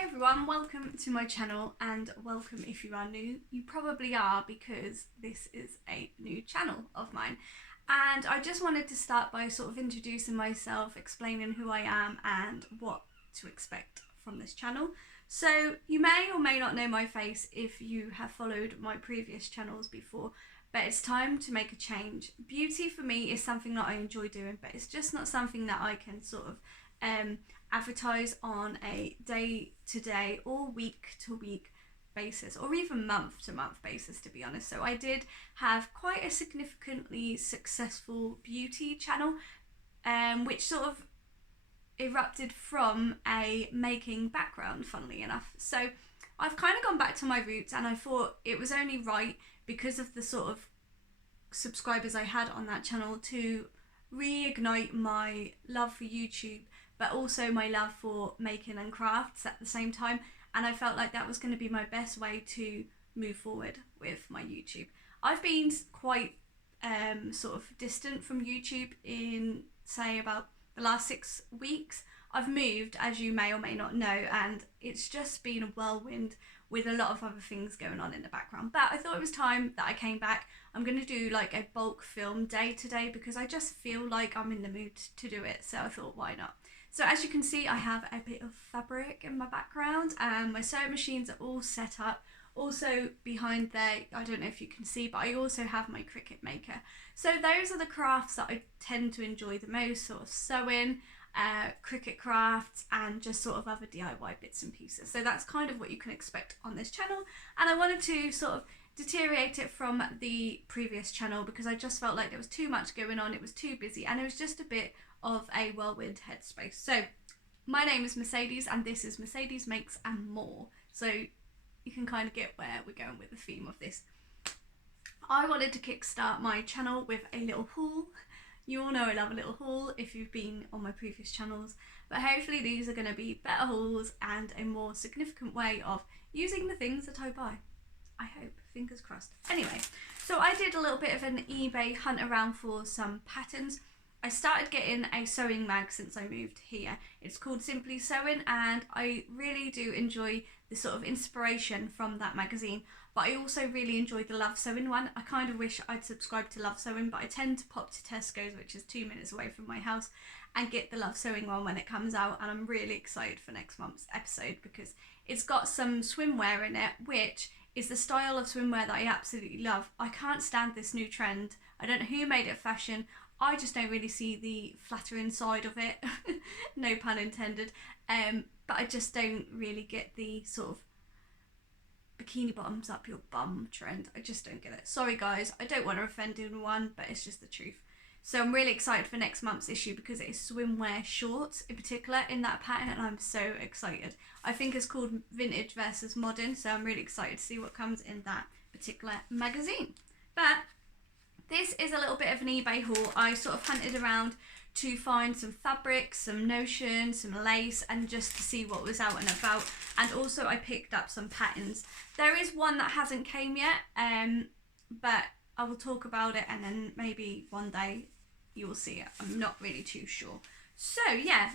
Hi everyone, welcome to my channel, and welcome if you are new. You probably are because this is a new channel of mine, and I just wanted to start by sort of introducing myself, explaining who I am and what to expect from this channel. So you may or may not know my face if you have followed my previous channels before, but it's time to make a change. Beauty for me is something that I enjoy doing, but it's just not something that I can sort of advertise on a day-to-day or week-to-week basis, or even month-to-month basis, to be honest. So I did have quite a significantly successful beauty channel, which sort of erupted from a making background, funnily enough. So I've kind of gone back to my roots, and I thought it was only right, because of the sort of subscribers I had on that channel, to reignite my love for YouTube, but also my love for making and crafts at the same time. And I felt like that was going to be my best way to move forward with my YouTube. I've been quite sort of distant from YouTube in, say, about the last 6 weeks. I've moved, as you may or may not know, and it's just been a whirlwind with a lot of other things going on in the background. But I thought it was time that I came back. I'm going to do like a bulk film day today because I just feel like I'm in the mood to do it. So I thought, why not? So as you can see, I have a bit of fabric in my background, and my sewing machines are all set up. Also behind there, I don't know if you can see, but I also have my Cricut maker. So those are the crafts that I tend to enjoy the most, sort of sewing, Cricut crafts, and just sort of other DIY bits and pieces. So that's kind of what you can expect on this channel, and I wanted to sort of deteriorate it from the previous channel because I just felt like there was too much going on, it was too busy, and it was just a bit of a whirlwind headspace. So my name is Mercedes, and this is Mercedes Makes and More. So you can kind of get where we're going with the theme of this. I wanted to kickstart my channel with a little haul. You all know I love a little haul if you've been on my previous channels, but hopefully these are going to be better hauls and a more significant way of using the things that I buy. I hope, fingers crossed. Anyway, so I did a little bit of an eBay hunt around for some patterns. I started getting a sewing mag since I moved here. It's called Simply Sewing, and I really do enjoy the sort of inspiration from that magazine, but I also really enjoy the Love Sewing one. I kind of wish I'd subscribed to Love Sewing, but I tend to pop to Tesco's, which is 2 minutes away from my house, and get the Love Sewing one when it comes out, and I'm really excited for next month's episode because it's got some swimwear in it, which is the style of swimwear that I absolutely love. I can't stand this new trend. I don't know who made it fashion. I just don't really see the flattering side of it, no pun intended, but I just don't really get the sort of bikini bottoms up your bum trend. I just don't get it. Sorry guys, I don't want to offend anyone, but it's just the truth. So I'm really excited for next month's issue because it is swimwear shorts in particular in that pattern, and I'm so excited. I think it's called Vintage versus Modern, so I'm really excited to see what comes in that particular magazine. But this is a little bit of an eBay haul. I sort of hunted around to find some fabric, some notion, some lace, and just to see what was out and about. And also I picked up some patterns. There is one that hasn't came yet, but I will talk about it, and then maybe one day you will see it. I'm not really too sure. So yeah,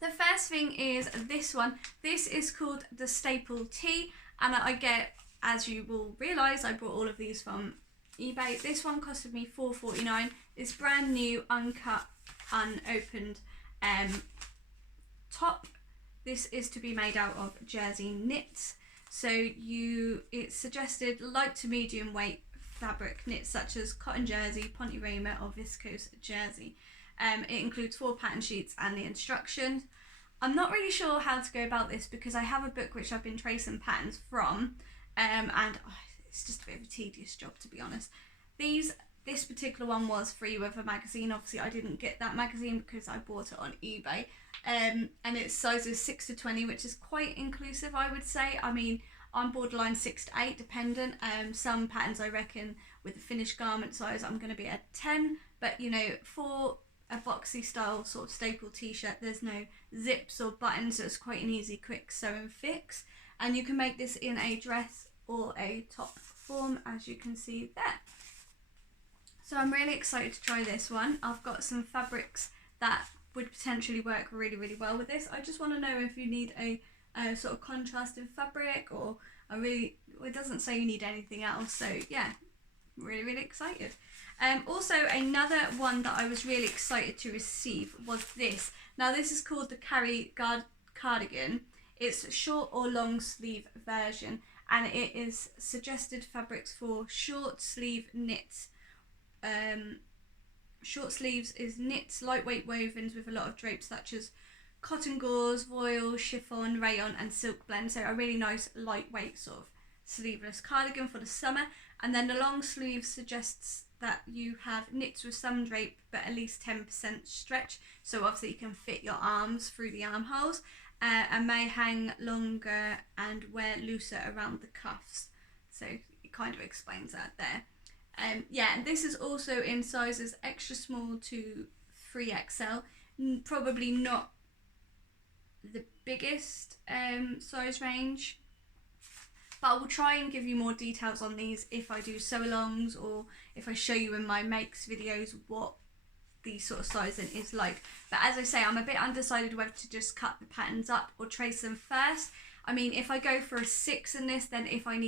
the first thing is this one. This is called the Staple Tee, and I get, as you will realise, I brought all of these from eBay. This one costed me $4.49. It's brand new, uncut, unopened top. This is to be made out of jersey knits. So it's suggested light to medium weight fabric knits such as cotton jersey, ponte rama, or viscose jersey. It includes 4 pattern sheets and the instructions. I'm not really sure how to go about this because I have a book which I've been tracing patterns from, and it's just a bit of a tedious job, to be honest. This particular one was free with a magazine. Obviously I didn't get that magazine because I bought it on eBay, and its size is 6 to 20, which is quite inclusive, I would say. I mean, I'm borderline 6 to 8 dependent. Some patterns I reckon with the finished garment size I'm going to be at 10, but you know, for a boxy style sort of staple t-shirt, there's no zips or buttons, so it's quite an easy quick sew and fix, and you can make this in a dress or a top form, as you can see there. So I'm really excited to try this one. I've got some fabrics that would potentially work really, really well with this. I just want to know if you need a sort of contrasting fabric, or it doesn't say you need anything else. So yeah, really, really excited. Also, another one that I was really excited to receive was this. Now this is called the Carrie Cardigan. It's short or long sleeve version, and it is suggested fabrics for short sleeve knits. Short sleeves is knits, lightweight wovens with a lot of drapes such as cotton gauze, voile, chiffon, rayon and silk blend. So a really nice lightweight sort of sleeveless cardigan for the summer. And then the long sleeve suggests that you have knits with some drape but at least 10% stretch, so obviously you can fit your arms through the armholes, and may hang longer and wear looser around the cuffs. So it kind of explains that there. Yeah, and this is also in sizes extra small to 3XL. Probably not the biggest size range, but I will try and give you more details on these if I do sew-alongs, or if I show you in my makes videos what the sort of sizing is like. But as I say, I'm a bit undecided whether to just cut the patterns up or trace them first. I mean, if I go for a 6 in this, then if I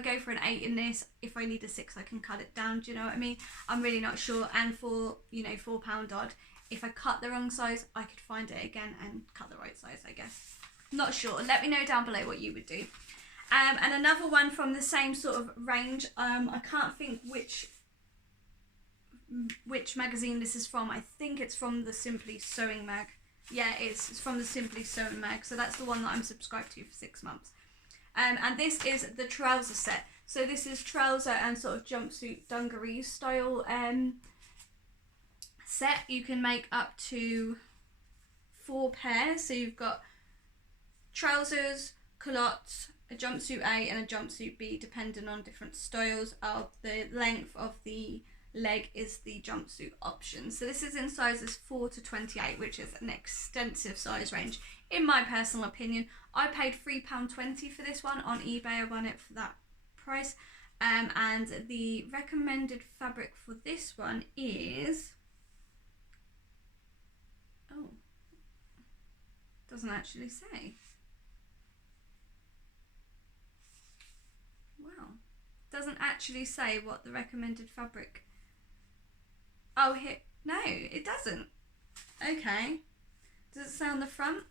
go for an 8 in this, if I need a 6, I can cut it down. Do you know what I mean? I'm really not sure. And for, you know, £4 odd, if I cut the wrong size, I could find it again and cut the right size, I guess. Not sure. Let me know down below what you would do. And another one from the same sort of range. I can't think which magazine this is from. I think it's from the Simply Sewing mag. Yeah, it's from the Simply Sewing mag. So that's the one that I'm subscribed to for 6 months. And this is the trouser set. So this is trouser and sort of jumpsuit dungaree style set. You can make up to 4 pairs. So you've got trousers, culottes, a jumpsuit A and a jumpsuit B, depending on different styles. The length of the leg is the jumpsuit option. So this is in sizes 4 to 28, which is an extensive size range in my personal opinion. I paid £3.20 for this one on eBay. I won it for that price. And the recommended fabric for this one is, oh, doesn't actually say. Wow, doesn't actually say what the recommended fabric. Oh, here, no, it doesn't. Okay, does it say on the front?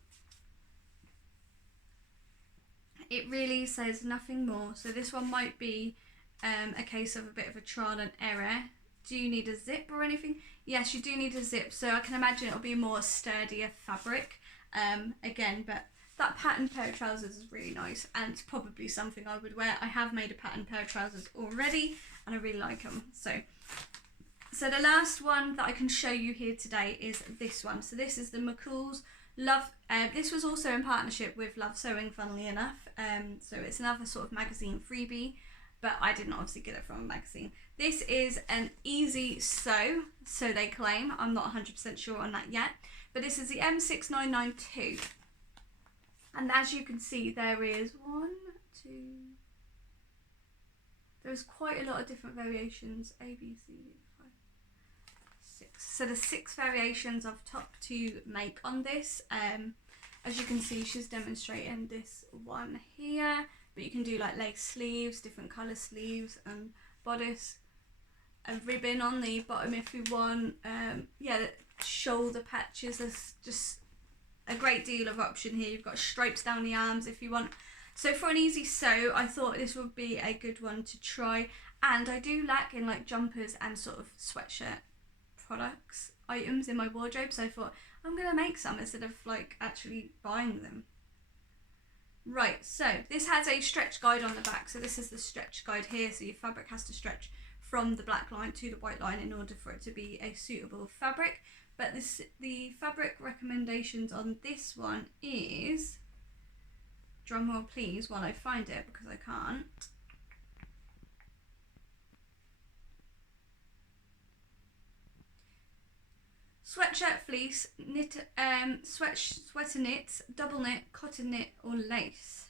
It really says nothing more. So this one might be a case of a bit of a trial and error. Do you need a zip or anything? Yes, you do need a zip. So I can imagine it'll be a more sturdier fabric. Again, but that patterned pair of trousers is really nice, and it's probably something I would wear. I have made a patterned pair of trousers already and I really like them. So the last one that I can show you here today is this one. So this is the McCalls Love. This was also in partnership with Love Sewing, funnily enough. So it's another sort of magazine freebie, but I didn't obviously get it from a magazine. This is an easy sew, so they claim. I'm not 100% sure on that yet, but this is the M6992. And as you can see, there is there's quite a lot of different variations. A, B, C, 5, 6. So there's 6 variations of top to make on this. As you can see, she's demonstrating this one here, but you can do like lace sleeves, different colour sleeves, and bodice, a ribbon on the bottom if you want. Yeah, shoulder patches. There's just a great deal of option here. You've got stripes down the arms if you want. So for an easy sew, I thought this would be a good one to try. And I do lack in like jumpers and sort of sweatshirt products items in my wardrobe, so I thought I'm gonna make some instead of like actually buying them. Right, so this has a stretch guide on the back. So this is the stretch guide here. So your fabric has to stretch from the black line to the white line in order for it to be a suitable fabric. But the fabric recommendations on this one is, drumroll please while I find it because I can't. Sweatshirt fleece, knit, sweater knits, double knit, cotton knit or lace.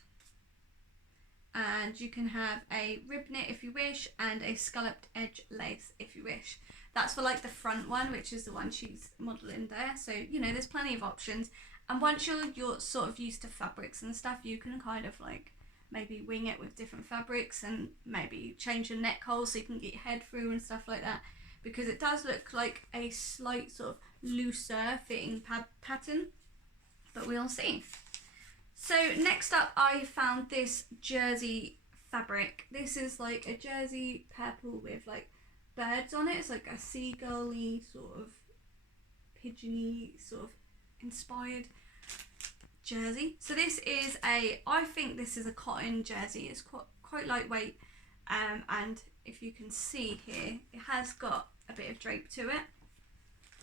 And you can have a rib knit if you wish, and a scalloped edge lace if you wish. That's for like the front one, which is the one she's modelling there. So, you know, there's plenty of options. And once you're sort of used to fabrics and stuff, you can kind of like maybe wing it with different fabrics and maybe change your neck hole so you can get your head through and stuff like that, because it does look like a slight sort of looser fitting pattern, but we'll see. So next up, I found this jersey fabric. This is like a jersey purple with like birds on it. It's like a seagull-y sort of pigeony sort of inspired jersey. So this is I think this is a cotton jersey. It's quite lightweight, and if you can see here, it has got a bit of drape to it.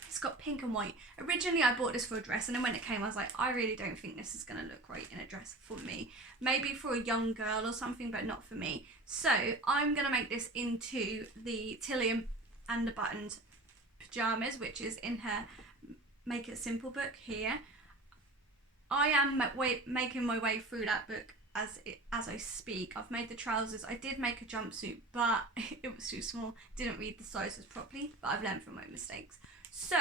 It's got pink and white. Originally I bought this for a dress, and then when it came I was like, I really don't think this is going to look right in a dress for me. Maybe for a young girl or something, but not for me. So I'm going to make this into the Tilly and the Buttons pyjamas, which is in her Make It Simple book here. I am making my way through that book as I speak. I've made the trousers. I did make a jumpsuit, but it was too small. Didn't read the sizes properly, but I've learned from my mistakes. So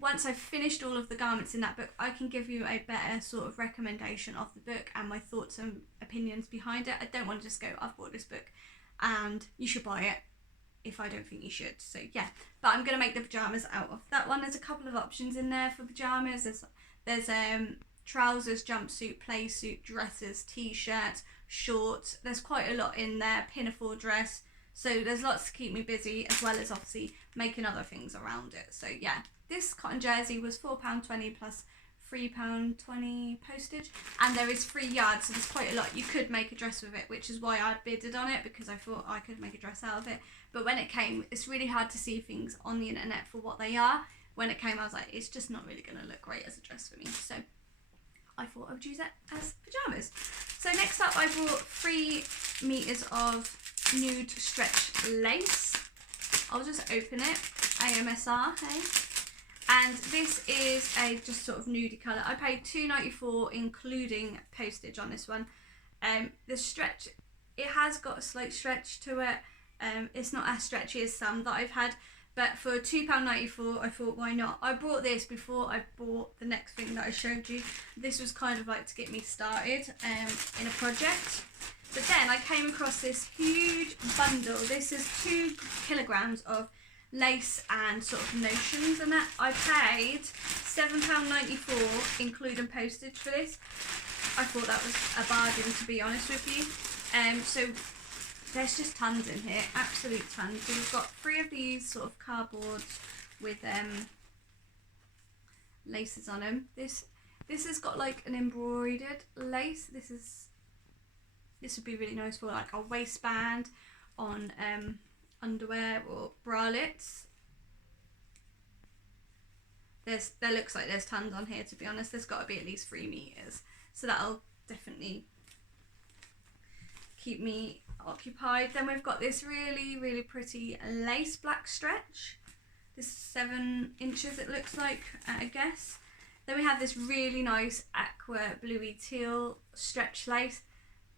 once I've finished all of the garments in that book, I can give you a better sort of recommendation of the book and my thoughts and opinions behind it. I don't want to just go, I've bought this book and you should buy it, if I don't think you should. So yeah, but I'm going to make the pyjamas out of that one. There's a couple of options in there for pyjamas. There's trousers, jumpsuit, play suit, dresses, t-shirts, shorts. There's quite a lot in there, pinafore dress. So there's lots to keep me busy, as well as obviously making other things around it. So yeah, this cotton jersey was £4.20 plus £3.20 postage, and there is 3 yards, so there's quite a lot. You could make a dress with it, which is why I bidded on it, because I thought I could make a dress out of it. But when it came, it's really hard to see things on the internet for what they are. When it came, I was like, it's just not really going to look great as a dress for me. So I thought I would use it as pyjamas. So next up, I bought 3 meters of nude stretch lace. I'll just open it. AMSR, hey. And this is a just sort of nudie colour. I paid £2.94 including postage on this one. The stretch, it has got a slight stretch to it. It's not as stretchy as some that I've had, but for £2.94 I thought, why not? I bought this before I bought the next thing that I showed you. This was kind of like to get me started in a project. But then I came across this huge bundle. This is 2 kilograms of lace and sort of notions and that. I paid £7.94 including postage for this. I thought that was a bargain, to be honest with you. So there's just tons in here, absolute tons. So we've got 3 of these sort of cardboards with laces on them. This has got like an embroidered lace. This would be really nice for like a waistband on underwear or bralettes. There looks like there's tons on here, to be honest. There's got to be at least 3 meters, so that'll definitely keep me occupied. Then we've got this really, really pretty lace black stretch. This is 7 inches, it looks like, I guess. Then we have this really nice aqua bluey teal stretch lace.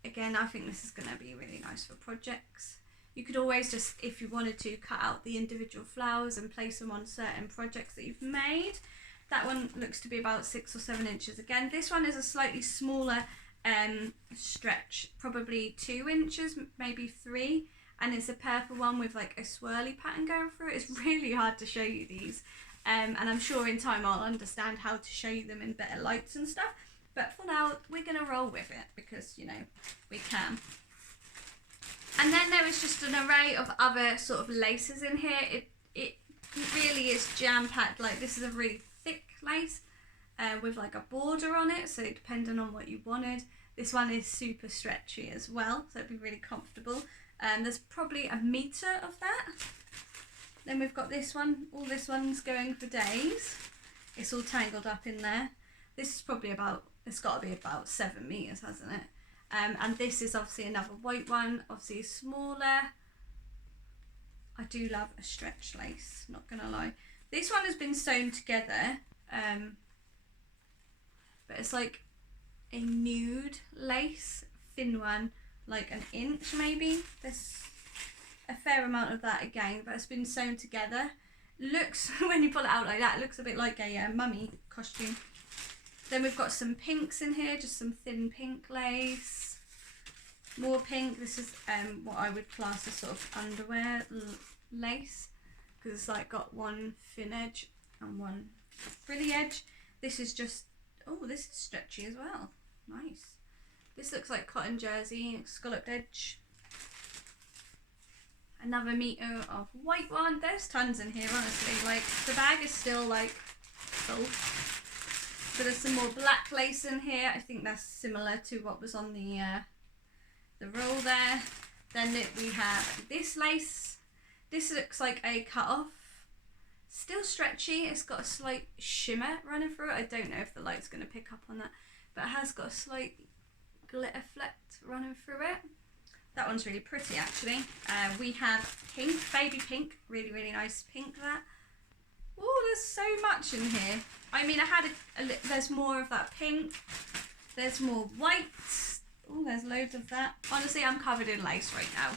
Again, I think this is going to be really nice for projects. You could always just, if you wanted to, cut out the individual flowers and place them on certain projects that you've made. That one looks to be about 6 or 7 inches. Again, this one is a slightly smaller stretch, probably 2 inches, maybe 3. And it's a purple one with like a swirly pattern going through it. It's really hard to show you these. And I'm sure in time I'll understand how to show you them in better lights and stuff. But for now, we're going to roll with it because, you know, we can. And then there is just an array of other sort of laces in here. It really is jam-packed. Like, this is a really thick lace with like a border on it. So depending on what you wanted. This one is super stretchy as well. So it'd be really comfortable. There's probably a meter of that. Then we've got this one. All this one's going for days. It's all tangled up in there. This is probably about, it's got to be about 7 meters, hasn't it? And this is obviously another white one, obviously smaller. I do love a stretch lace, not gonna lie. This one has been sewn together, but it's like a nude lace, thin one, like an inch maybe. This, a fair amount of that again, but it's been sewn together. Looks, when you pull it out like that, it looks a bit like a mummy costume. Then we've got some pinks in here, just some thin pink lace. More pink. This is what I would class as sort of underwear lace, because it's like got one thin edge and one frilly edge. This is just, oh, this is stretchy as well. Nice. This looks like cotton jersey, scalloped edge. Another meter of white one. There's tons in here, honestly. Like, the bag is still like full. So there's some more black lace in here. I think that's similar to what was on the roll there. Then we have this lace. This looks like a cut off. Still stretchy. It's got a slight shimmer running through it. I don't know if the light's going to pick up on that, but it has got a slight glitter fleck running through it. That one's really pretty, actually. We have pink, baby pink, really, really nice pink. That. Oh, there's so much in here. I mean, I had there's more of that pink. There's more white. Oh, there's loads of that. Honestly, I'm covered in lace right now.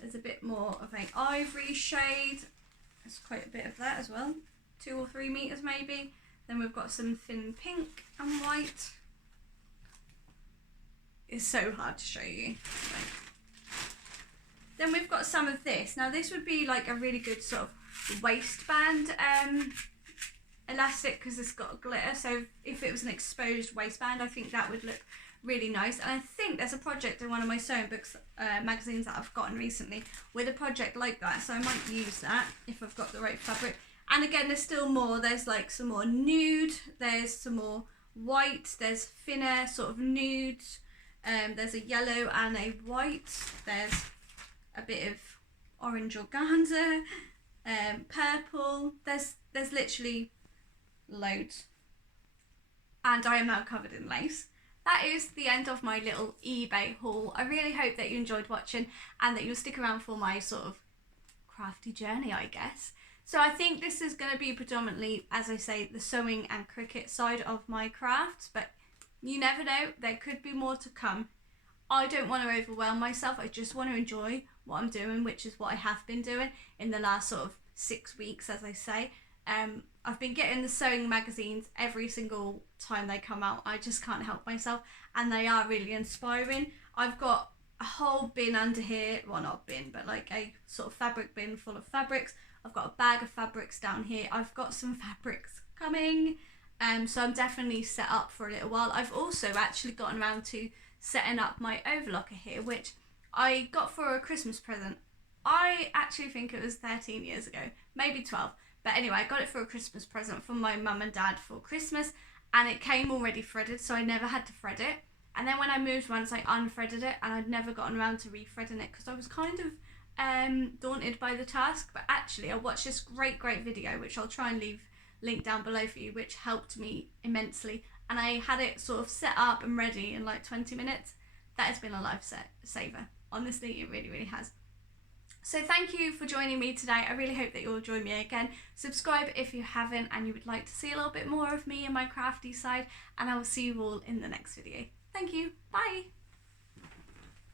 There's a bit more of an ivory shade. There's quite a bit of that as well. 2 or 3 meters maybe. Then we've got some thin pink and white. It's so hard to show you. Then we've got some of this. Now this would be like a really good sort of waistband elastic, because it's got glitter. So if it was an exposed waistband, I think that would look really nice. And I think there's a project in one of my sewing books magazines that I've gotten recently with a project like that, so I might use that if I've got the right fabric. And again, there's still more. There's like some more nude, there's some more white, there's thinner sort of nudes, there's a yellow and a white, there's a bit of orange organza, purple, there's literally loads. And I am now covered in lace. That is the end of my little eBay haul. I really hope that you enjoyed watching and that you'll stick around for my sort of crafty journey, I guess. So I think this is going to be predominantly, as I say, the sewing and cricut side of my crafts, but you never know, there could be more to come. I don't want to overwhelm myself. I just want to enjoy what I'm doing, which is what I have been doing in the last sort of 6 weeks, as I say. I've been getting the sewing magazines every single time they come out. I just can't help myself, and they are really inspiring. I've got a whole bin under here, well, not a bin, but like a sort of fabric bin full of fabrics. I've got a bag of fabrics down here. I've got some fabrics coming, so I'm definitely set up for a little while. I've also actually gotten around to setting up my overlocker here, which I got for a Christmas present. I actually think it was 13 years ago, maybe 12. But anyway, I got it for a Christmas present from my mum and dad for Christmas, and it came already threaded, so I never had to thread it. And then when I moved once, I unthreaded it, and I'd never gotten around to re-threading it because I was kind of daunted by the task. But actually, I watched this great video, which I'll try and leave link down below for you, which helped me immensely. And I had it sort of set up and ready in like 20 minutes. That has been a lifesaver. Honestly, it really, really has. So thank you for joining me today. I really hope that you'll join me again. Subscribe if you haven't and you would like to see a little bit more of me and my crafty side, and I will see you all in the next video. Thank you. Bye.